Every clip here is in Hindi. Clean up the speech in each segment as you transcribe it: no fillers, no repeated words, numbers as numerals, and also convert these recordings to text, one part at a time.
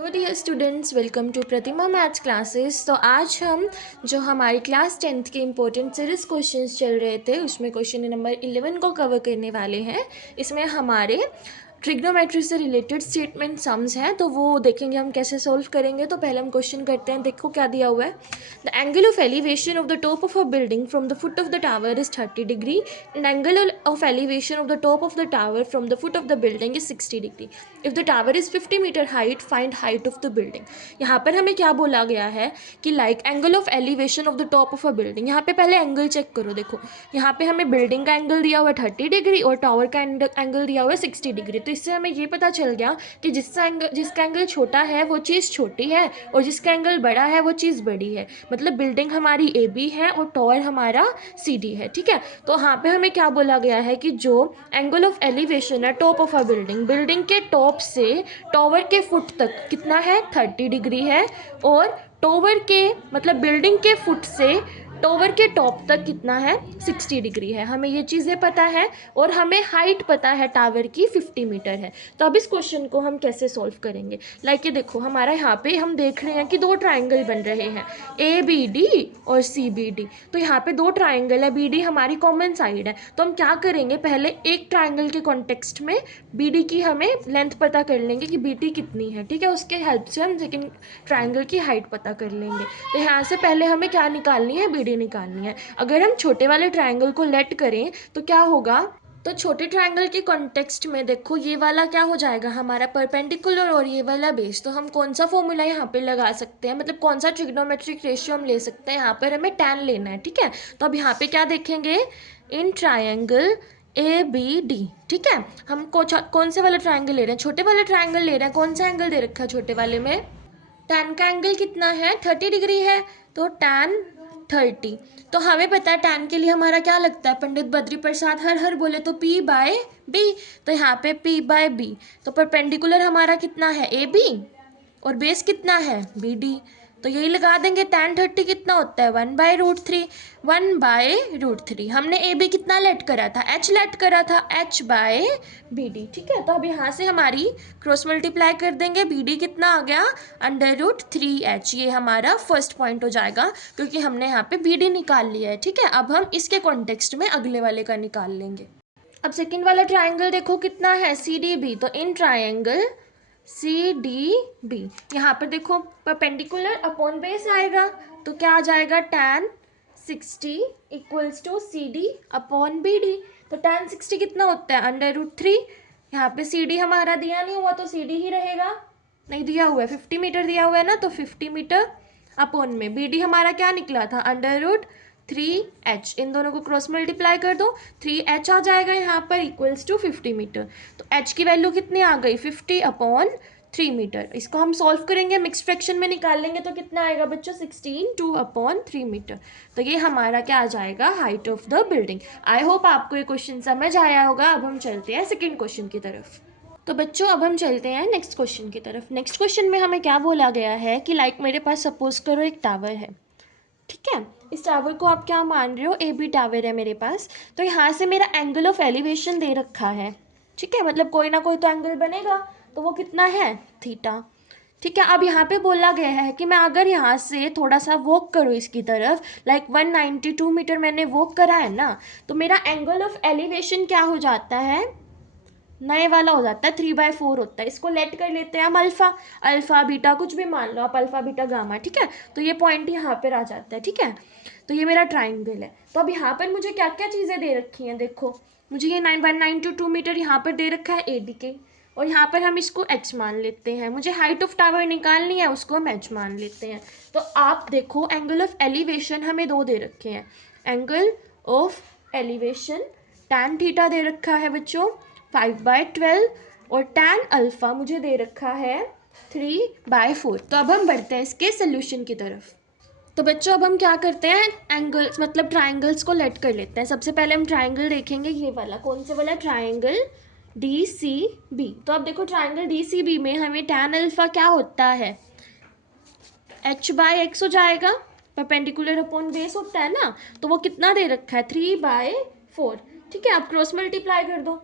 तो dear students, welcome to Pratima maths classes. तो आज हम जो हमारी क्लास 10th के इम्पोर्टेंट सीरीज क्वेश्चंस चल रहे थे उसमें क्वेश्चन नंबर 11 को कवर करने वाले हैं। इसमें हमारे ट्रिग्नोमेट्री से रिलेटेड स्टेटमेंट सम्स हैं, तो वो देखेंगे हम कैसे सोल्व करेंगे। तो पहले हम क्वेश्चन करते हैं। देखो क्या दिया हुआ है। The angle of elevation of the top of a building from the foot of the tower is 30 degree and angle of elevation of the top of the tower from the foot of the building is 60 degree. If the tower is 50 metre height, find height of the building. यहाँ पर हमें क्या बोला गया है कि like angle of elevation of the top of a building. यहाँ पे पहले एंगल चेक करो। देखो यहाँ पे हमें बिल्डिंग का एंगल दिया हुआ है 30 डिग्री और टावर का एंगल दिया हुआ है 60 डिग्री। तो इससे हमें ये पता चल गया कि जिसका एंगल छोटा है वो चीज़ छोटी है और जिसका एंगल बड़ा है वो चीज़ बड़ी है। मतलब बिल्डिंग हमारी ए बी है और टावर हमारा सी डी है। ठीक है, तो यहाँ पे हमें क्या बोला गया है कि जो एंगल ऑफ एलिवेशन है top of a building, building के टॉप से टावर के फुट तक कितना है 30 डिग्री है और टावर के मतलब बिल्डिंग के फुट से टावर के टॉप तक कितना है 60 डिग्री है। हमें ये चीज़ें पता है और हमें हाइट पता है टावर की 50 मीटर है। तो अब इस क्वेश्चन को हम कैसे सॉल्व करेंगे। लाइक ये देखो हमारा यहाँ पे हम देख रहे हैं कि दो ट्राइंगल बन रहे हैं ए बी डी और सी बी डी। तो यहाँ पे दो ट्राइंगल है, बी डी हमारी कॉमन साइड है। तो हम क्या करेंगे, पहले एक ट्राइंगल के कॉन्टेक्स्ट में बी डी की हमें लेंथ पता कर लेंगे कि बी डी कितनी है। ठीक है, उसके हेल्प से हम सेकेंड ट्राइंगल की हाइट पता कर लेंगे। तो यहाँ से पहले हमें क्या निकालनी है, बी डी निकालनी है। अगर हम छोटे वाले ट्राइंगल को लेट करें तो क्या होगा, तो छोटे ट्राइंगल के कॉन्टेक्स्ट में देखो ये वाला क्या हो जाएगा हमारा परपेंडिकुलर और ये वाला बेस। तो हम कौन सा फॉर्मूला यहाँ पे लगा सकते हैं, मतलब कौन सा ट्रिग्नोमेट्रिक रेशियो हम ले सकते हैं। यहाँ पर हमें tan लेना है। ठीक है, तो अब यहाँ पे क्या देखेंगे, in triangle A B D. ठीक है, हम कौन से वाला ट्राइंगल ले रहे हैं, छोटे वाले ट्राइंगल ले रहे हैं। कौन सा एंगल दे रखा है छोटे वाले में, tan का एंगल कितना है 30 डिग्री है। तो tan 30। तो हमें पता है tan के लिए हमारा क्या लगता है, पंडित बद्री प्रसाद हर हर बोले तो P बाय B। तो यहाँ पे P बाय B। तो परपेंडिकुलर हमारा कितना है ए बी और बेस कितना है बी डी। तो यही लगा देंगे। tan 30 कितना होता है 1/√3। 1/√3 हमने ए बी कितना लेट करा था, h लेट करा था, h बाय बी डी। ठीक है, तो अब यहाँ से हमारी क्रॉस मल्टीप्लाई कर देंगे। बी डी कितना आ गया √3h। ये हमारा फर्स्ट पॉइंट हो जाएगा क्योंकि हमने यहाँ पे बी डी निकाल लिया है। ठीक है, अब हम इसके कॉन्टेक्स्ट में अगले वाले का निकाल लेंगे। अब सेकेंड वाला ट्राइंगल देखो कितना है सी डी बी। तो in triangle C D B यहाँ पर देखो परपेंडिकुलर अपॉन बेस आएगा। तो क्या आ जाएगा tan 60 equals to C D upon B D. तो tan 60 कितना होता है √3। यहाँ पे सी डी हमारा दिया नहीं हुआ तो सी डी ही रहेगा, नहीं दिया हुआ है 50 मीटर दिया हुआ है ना, तो 50 मीटर अपॉन में बी डी हमारा क्या निकला था √3h। इन दोनों को क्रॉस मल्टीप्लाई कर दो, 3h आ जाएगा यहाँ पर इक्वल्स टू 50 मीटर। तो h की वैल्यू कितनी आ गई 50/3 मीटर। इसको हम सॉल्व करेंगे, मिक्स फ्रैक्शन में निकाल लेंगे तो कितना आएगा बच्चों 16/3 मीटर। तो ये हमारा क्या आ जाएगा height of the building. I hope आपको ये क्वेश्चन समझ आया होगा। अब हम चलते हैं सेकेंड क्वेश्चन की तरफ। तो बच्चों अब हम चलते हैं नेक्स्ट क्वेश्चन की तरफ। नेक्स्ट क्वेश्चन में हमें क्या बोला गया है कि लाइक मेरे पास सपोज करो एक टावर है। ठीक है, इस टावर को आप क्या मान रहे हो, ए बी टावर है मेरे पास। तो यहाँ से मेरा एंगल ऑफ एलिवेशन दे रखा है। ठीक है, मतलब कोई ना कोई तो एंगल बनेगा, तो वो कितना है थीटा। ठीक है, अब यहाँ पे बोला गया है कि मैं अगर यहाँ से थोड़ा सा वॉक करूँ इसकी तरफ, लाइक 192 मीटर मैंने वॉक करा है ना, तो मेरा एंगल ऑफ एलिवेशन क्या हो जाता है, नए वाला हो जाता है 3/4 होता है। इसको लेट कर लेते हैं हम अल्फ़ा, अल्फ़ा बीटा कुछ भी मान लो आप, अल्फ़ा बीटा गामा। ठीक है, तो ये पॉइंट यहाँ पर आ जाता है। ठीक है, तो ये मेरा ट्राइंगल है। तो अब यहाँ पर मुझे क्या क्या चीज़ें दे रखी हैं, देखो मुझे ये 192 मीटर यहाँ पर दे रखा है ए डी के, और यहाँ पर हम इसको h मान लेते हैं। मुझे हाइट ऑफ टावर निकालनी है, उसको हम h मान लेते हैं। तो आप देखो एंगल ऑफ एलिवेशन हमें दो दे रखे हैं। Angle of elevation tan theta दे रखा है बच्चों 5/12 और tan अल्फ़ा मुझे दे रखा है 3/4। तो अब हम बढ़ते हैं इसके सोल्यूशन की तरफ। तो बच्चों अब हम क्या करते हैं, एंगल्स मतलब ट्राइंगल्स को लेट कर लेते हैं। सबसे पहले हम ट्राइंगल देखेंगे, ये वाला कौन से वाला ट्राइंगल डी सी बी। तो अब देखो ट्राइंगल डी सी बी में हमें tan अल्फ़ा क्या होता है h/x हो जाएगा, परपेंडिकुलर अपॉन बेस होता है ना, तो वो कितना दे रखा है 3/4। ठीक है, आप क्रॉस मल्टीप्लाई कर दो,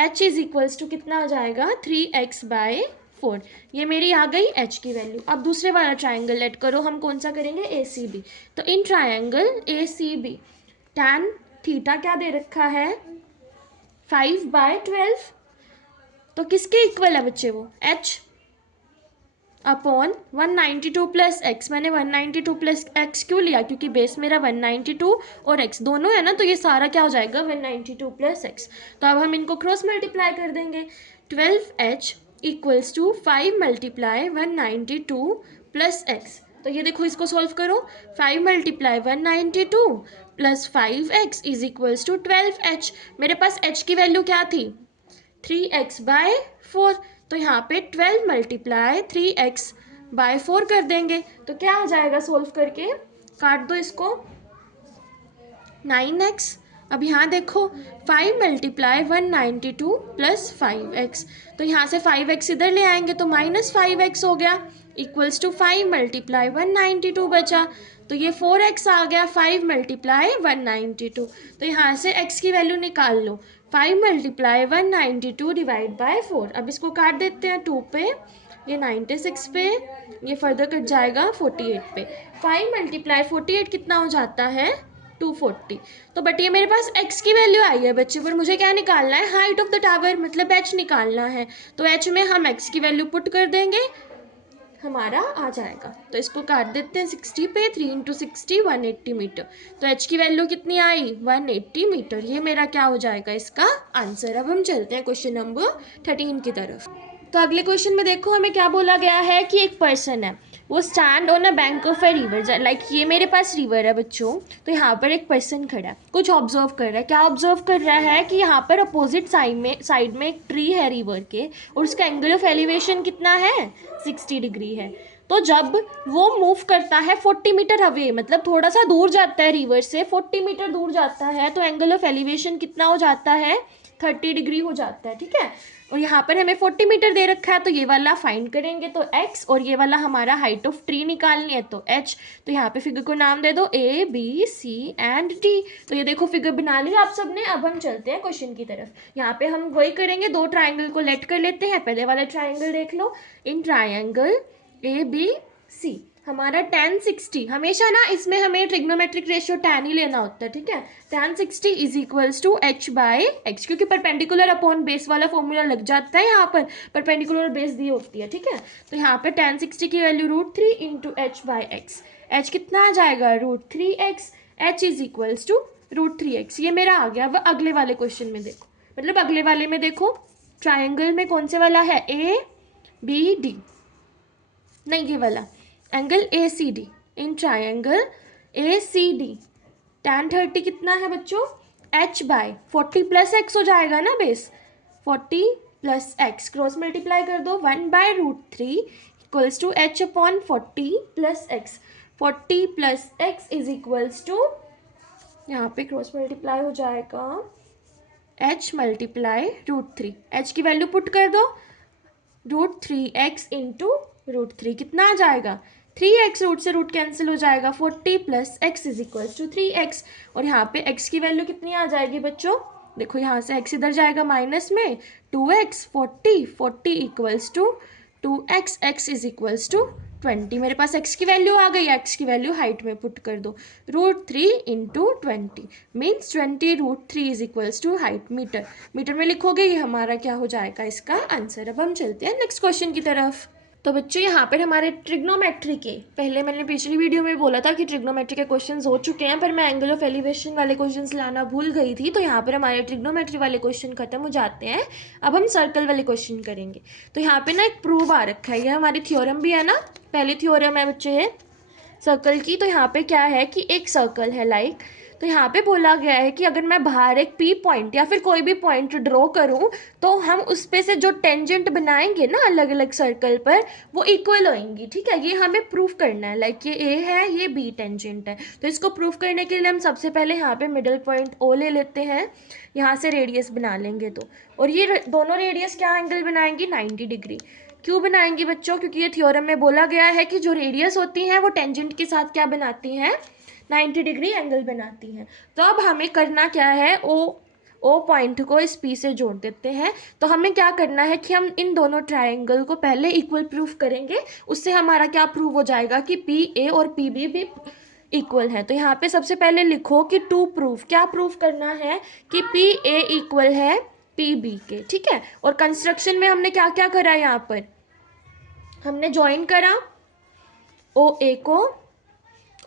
h इज इक्वल्स टू कितना आ जाएगा 3x/4। ये मेरी आ गई h की वैल्यू। अब दूसरे वाला ट्राइंगल लेट करो, हम कौन सा करेंगे ACB। तो in triangle ACB tan theta क्या दे रखा है 5/12। तो किसके इक्वल है बच्चे वो h अपॉन 192 प्लस एक्स। मैंने 192 प्लस एक्स क्यों लिया, क्योंकि बेस मेरा 192 और x दोनों है ना, तो ये सारा क्या हो जाएगा 192 प्लस एक्स। तो अब हम इनको क्रॉस मल्टीप्लाई कर देंगे। 12h equals to 5 multiply 192 plus x. तो ये देखो इसको सॉल्व करो। 5 multiply 192 plus 5x is equals to 12h। मेरे पास h की वैल्यू क्या थी 3x/4। तो यहाँ पे 12 मल्टीप्लाई 3x/4 कर देंगे। तो क्या आ जाएगा सोल्व करके, काट दो इसको 9x। अब यहाँ देखो 5 मल्टीप्लाई 192 प्लस 5x। तो यहाँ से 5x इधर ले आएंगे तो -5x हो गया इक्वल्स टू 5 मल्टीप्लाई 192 बचा। तो ये 4x आ गया 5 मल्टीप्लाई 192। तो यहाँ से x की वैल्यू निकाल लो 5 मल्टीप्लाई 192 डिवाइड बाय 4। अब इसको काट देते हैं 2 पे, ये 96 पे, ये फर्दर कट जाएगा 48 पे। 5 मल्टीप्लाई 48 कितना हो जाता है 240। तो बट ये मेरे पास x की वैल्यू आई है बच्चे, पर मुझे क्या निकालना है हाइट ऑफ द टावर, मतलब h निकालना है। तो h में हम x की वैल्यू पुट कर देंगे, हमारा आ जाएगा। तो इसको काट देते हैं 60 पे, 3 × 60 180 मीटर। तो h की वैल्यू कितनी आई 180 मीटर। ये मेरा क्या हो जाएगा इसका आंसर। अब हम चलते हैं क्वेश्चन नंबर 13 की तरफ। तो अगले क्वेश्चन में देखो हमें क्या बोला गया है कि एक पर्सन है, वो stand on a bank of a river. Like ये मेरे पास रिवर है बच्चों, तो यहाँ पर एक पर्सन खड़ा है, कुछ ऑब्जर्व कर रहा है। क्या ऑब्जर्व कर रहा है कि यहाँ पर अपोजिट साइड में एक ट्री है रिवर के, और उसका एंगल ऑफ एलिवेशन कितना है 60 डिग्री है। तो जब वो मूव करता है 40 मीटर अवे, मतलब थोड़ा सा दूर जाता है रिवर से, 40 मीटर दूर जाता है, तो एंगल ऑफ एलिवेशन कितना हो जाता है 30 डिग्री हो जाता है, ठीक है। और यहाँ पर हमें 40 मीटर दे रखा है, तो ये वाला फाइंड करेंगे तो x, और ये वाला हमारा हाइट ऑफ ट्री निकालनी है तो h। तो यहाँ पे फिगर को नाम दे दो A B C and D। तो ये देखो फिगर बना ली आप सबने। अब हम चलते हैं क्वेश्चन की तरफ। यहाँ पे हम वही करेंगे, दो ट्राइंगल को लेट कर लेते हैं। पहले वाला ट्राइंगल देख लो, इन ट्राइंगल ABC हमारा tan 60, हमेशा ना इसमें हमें ट्रिग्नोमेट्रिक रेशियो tan ही लेना होता है, ठीक है। tan 60 is equals to h/x, क्योंकि परपेंडिकुलर अपॉन बेस वाला फॉर्मूला लग जाता है, यहाँ पर परपेंडिकुलर बेस दी होती है, ठीक है। तो यहाँ पे tan 60 की वैल्यू √3 इंटू h/x। h कितना आ जाएगा √3x, h is equals to √3x। ये मेरा आ गया। अब अगले वाले क्वेश्चन में देखो, मतलब अगले वाले में देखो ट्राइंगल में कौन से वाला है ABD, नहीं ये वाला angle ACD। In triangle ACD tan 30 कितना है बच्चों h/40 प्लस x हो जाएगा ना base, 40 plus x cross multiply कर दो 1/√3 equals to h upon 40 plus x। 40 plus x is equals to, यहाँ पे क्रॉस मल्टीप्लाई हो जाएगा h मल्टीप्लाई √3। h की वैल्यू पुट कर दो √3x इंटू √3 कितना आ जाएगा 3x, रूट से रूट कैंसिल हो जाएगा, 40 plus x is equals to 3x। और यहाँ पे x की वैल्यू कितनी आ जाएगी बच्चों, देखो यहाँ से x इधर जाएगा माइनस में, 2x 40 equals to 2x, x is equals to 20। मेरे पास x की वैल्यू आ गई, x की वैल्यू हाइट में पुट कर दो √3 into 20 means 20 √3 is equals to height. Metre में लिखोगे, ये हमारा क्या हो जाएगा इसका आंसर। अब हम चलते हैं नेक्स्ट क्वेश्चन की तरफ। तो बच्चों यहाँ पर हमारे ट्रिग्नोमेट्री के, पहले मैंने पिछली वीडियो में बोला था कि ट्रिग्नोमेट्री के क्वेश्चंस हो चुके हैं, पर मैं एंगल ऑफ एलिवेशन वाले क्वेश्चंस लाना भूल गई थी। तो यहाँ पर हमारे ट्रिग्नोमेट्री वाले क्वेश्चन खत्म हो जाते हैं। अब हम सर्कल वाले क्वेश्चन करेंगे। तो यहाँ पे ना एक प्रूव आ रखा है, ये हमारी थ्योरम भी है ना, पहली थ्योरम है बच्चे है सर्कल की। तो यहाँ पे क्या है कि एक सर्कल है लाइक, तो यहाँ पे बोला गया है कि अगर मैं बाहर एक P पॉइंट या फिर कोई भी पॉइंट ड्रॉ करूँ, तो हम उस पे से जो टेंजेंट बनाएंगे ना अलग अलग सर्कल पर, वो इक्वल होंगी, ठीक है। ये हमें प्रूफ करना है, लाइक ये A है, ये B टेंजेंट है। तो इसको प्रूफ करने के लिए हम सबसे पहले यहाँ पे मिडल पॉइंट O ले लेते हैं, यहाँ से रेडियस बना लेंगे तो, और ये दोनों रेडियस क्या एंगल बनाएंगी 90 डिग्री। क्यों बनाएंगी बच्चों, क्योंकि ये थ्योरम में बोला गया है कि जो रेडियस होती हैं वो टेंजेंट के साथ क्या बनाती हैं 90 डिग्री एंगल बनाती हैं। तो अब हमें करना क्या है, ओ पॉइंट को इस पी से जोड़ देते हैं। तो हमें क्या करना है कि हम इन दोनों ट्रायंगल को पहले इक्वल प्रूफ करेंगे, उससे हमारा क्या प्रूव हो जाएगा कि पी ए और पी बी भी इक्वल है। तो यहाँ पे सबसे पहले लिखो कि टू प्रूफ, क्या प्रूफ करना है कि पी ए इक्वल है पी बी के, ठीक है। और कंस्ट्रक्शन में हमने क्या क्या करा, यहाँ पर हमने ज्वाइन करा ओ ए को,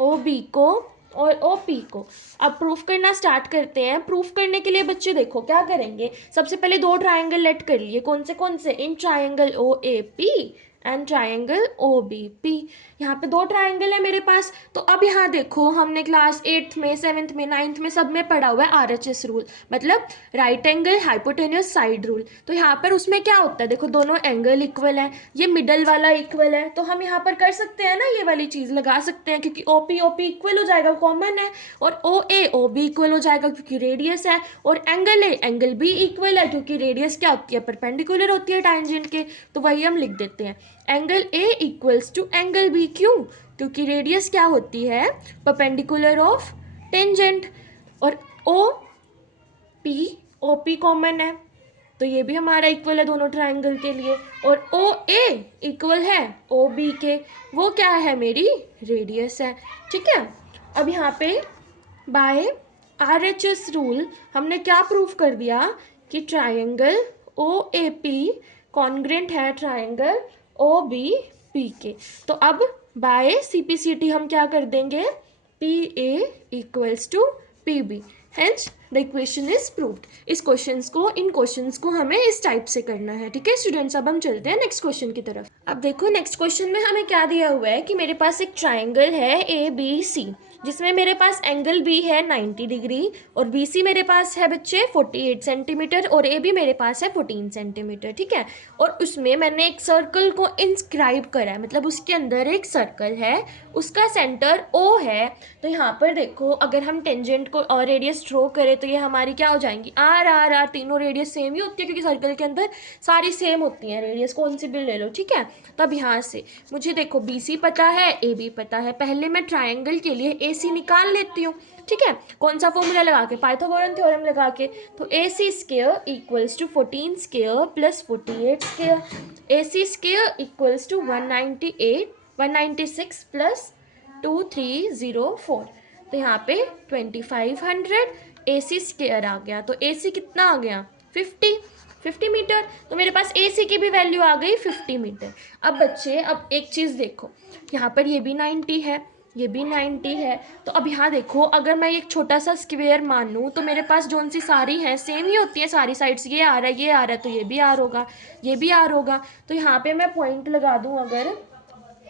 ओ बी को और ओ पी को। अब प्रूफ करना स्टार्ट करते हैं। प्रूफ करने के लिए बच्चे देखो क्या करेंगे, सबसे पहले दो ट्रायंगल लेट कर लिए। कौन से in triangle O A P and triangle O B P. यहाँ पे दो ट्रायंगल है मेरे पास। तो अब यहाँ देखो हमने क्लास 8th में 7th में 9th में सब में पढ़ा हुआ है RHS रूल, मतलब right angle hypotenuse side rule. तो यहाँ पर उसमें क्या होता है, देखो दोनों एंगल इक्वल है, ये मिडल वाला इक्वल है, तो हम यहाँ पर कर सकते हैं ना, ये वाली चीज़ लगा सकते हैं क्योंकि ओ पी इक्वल हो जाएगा, कॉमन है। और ओ बी इक्वल हो जाएगा क्योंकि रेडियस है। और एंगल बी इक्वल है क्योंकि रेडियस क्या होती है, परपेंडिकुलर होती है टांजेंट के। तो वही हम लिख देते हैं angle A equals to angle B. क्यों? क्योंकि रेडियस क्या होती है, परपेंडिकुलर ऑफ टेंजेंट। और ओ पी कॉमन है तो ये भी हमारा इक्वल है दोनों ट्रायंगल के लिए। और ओ ए इक्वल है ओ बी के, वो क्या है, मेरी रेडियस है, ठीक है। अब यहाँ पे बाय RHS रूल हमने क्या प्रूफ कर दिया कि triangle O A P congruent है ट्रायंगल ओ बी पी के। तो अब बाय CPCT हम क्या कर देंगे, P A equals to P B, hence the equation is proved. इन क्वेश्चंस को हमें इस टाइप से करना है, ठीक है स्टूडेंट्स। अब हम चलते हैं नेक्स्ट क्वेश्चन की तरफ। अब देखो नेक्स्ट क्वेश्चन में हमें क्या दिया हुआ है कि मेरे पास एक ट्रायंगल है ABC, जिसमें मेरे पास एंगल बी है 90 डिग्री और BC मेरे पास है बच्चे 48 सेंटीमीटर और AB मेरे पास है 14 सेंटीमीटर, ठीक है। और उसमें मैंने एक सर्कल को इंस्क्राइब करा है, मतलब उसके अंदर एक सर्कल है, उसका सेंटर O है। तो यहाँ पर देखो अगर हम टेंजेंट को और रेडियस ड्रॉ करें तो ये हमारी क्या हो जाएंगी, R, तीनों रेडियस सेम ही होती है क्योंकि सर्कल के अंदर सारी सेम होती हैं रेडियस, कौन सी भी ले लो, ठीक है। तब यहाँ से मुझे देखो BC पता है, AB पता है, पहले मैं ट्रायंगल के लिए AC निकाल लेती हूँ, ठीक है। कौन सा फॉर्मूला लगा के, पाइथागोरन थ्योरम लगा के। तो AC square equals to 14 square plus 48 square, AC square equals to 196 plus 2304। तो यहाँ पे 2500 AC स्क्वायर आ गया। तो AC कितना आ गया, 50 मीटर। तो मेरे पास AC की भी वैल्यू आ गई 50 मीटर। अब बच्चे अब एक चीज़ देखो, यहाँ पर ये भी 90 है, ये भी 90 है। तो अब यहाँ देखो अगर मैं एक छोटा सा स्क्वायर मानूँ तो मेरे पास जोन सी सारी हैं सेम ही होती है सारी साइड्स, ये आ रहा है, ये आ रहा है, तो ये भी आर होगा, ये भी आर होगा। तो यहाँ पे मैं पॉइंट लगा दूँ अगर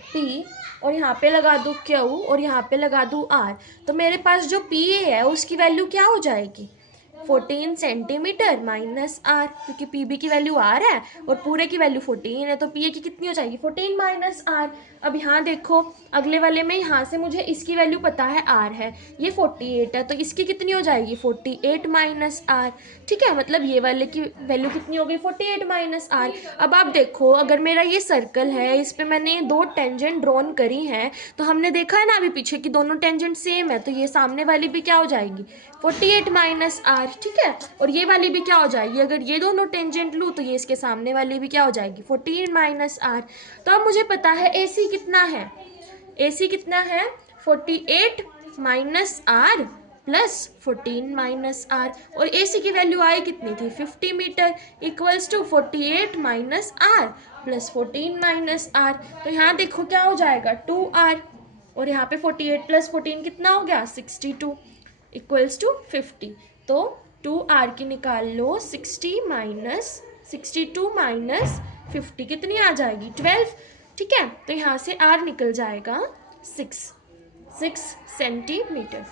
P और यहाँ पे लगा दूँ Q और यहाँ पे लगा दूँ R, तो मेरे पास जो PA है उसकी वैल्यू क्या हो जाएगी, 14 सेंटीमीटर माइनस R, क्योंकि PB की वैल्यू R है और पूरे की वैल्यू 14 है, तो PA की कितनी हो जाएगी, 14 माइनस R। अब यहाँ देखो अगले वाले में यहाँ से मुझे इसकी वैल्यू पता है R है, ये 48 है, तो इसकी कितनी हो जाएगी 48 माइनस R, ठीक है। मतलब ये वाले की वैल्यू कितनी हो गई 48 माइनस R। अब आप देखो अगर मेरा ये सर्कल है, इस पर मैंने दो टेंजेंट ड्रॉन करी हैं, तो हमने देखा है ना अभी पीछे कि दोनों टेंजेंट सेम है, तो ये सामने वाली भी क्या हो जाएगी 48 माइनस R, ठीक है। और ये वाली भी क्या हो जाएगी, अगर ये दोनों टेंजेंट लूँ तो ये इसके सामने वाली भी क्या हो जाएगी 14 माइनस R। तो अब मुझे पता है AC कितना है, AC कितना है 48 minus R plus 14 minus R, और AC की वैल्यू आई कितनी थी 50 metre, equals to 48 minus R plus 14 minus R। तो यहाँ देखो क्या हो जाएगा 2R, और यहाँ पे 48 प्लस 14 कितना हो गया 62 इक्वल्स टू 50। तो 2R की निकाल लो, 62 माइनस 50 कितनी आ जाएगी 12, ठीक है। तो यहाँ से R निकल जाएगा 6 सेंटीमीटर।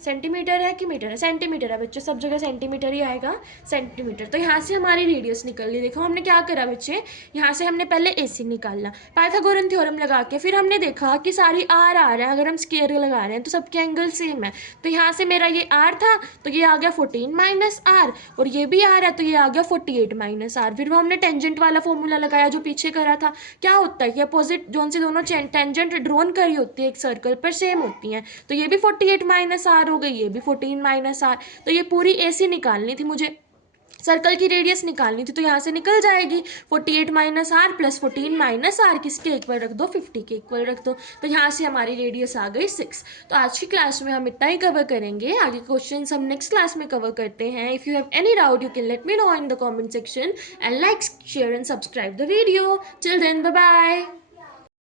सेंटीमीटर है कि मीटर है, सेंटीमीटर है बच्चों, सब जगह सेंटीमीटर ही आएगा, सेंटीमीटर। तो यहाँ से हमारी रेडियस निकल ली। देखो हमने क्या करा बच्चे, यहाँ से हमने पहले AC निकाला पाइथागोरन थ्योरम लगा के, फिर हमने देखा कि सारी R आ रहा है, अगर हम स्क्वायर लगा रहे हैं तो सबके एंगल सेम है। तो यहाँ से मेरा ये R था तो ये आ गया 14 माइनस R, और ये भी R है तो ये आ गया 48 माइनस R। फिर वो हमने टेंजेंट वाला फॉर्मूला लगाया जो पीछे करा था, क्या होता है कि अपोजिट जोन से दोनों टेंजेंट ड्रॉन करी होती है एक सर्कल पर सेम होती हैं, तो ये भी 48 माइनस R -r हो गई, ये भी 14 - r। तो ये पूरी AC निकालनी थी मुझे, सर्कल की रेडियस निकालनी थी, तो यहाँ से निकल जाएगी 48 - r प्लस 14 - r किसके इक्वल रख दो, 50 के इक्वल रख दो। तो यहाँ से हमारी रेडियस आ गई 6। तो आज की क्लास में हम इतना ही कवर करेंगे, आगे क्वेश्चन हम नेक्स्ट क्लास में कवर करते हैं। If you have any doubt you can let me know in the comment section and like share and subscribe the video. Till then bye bye.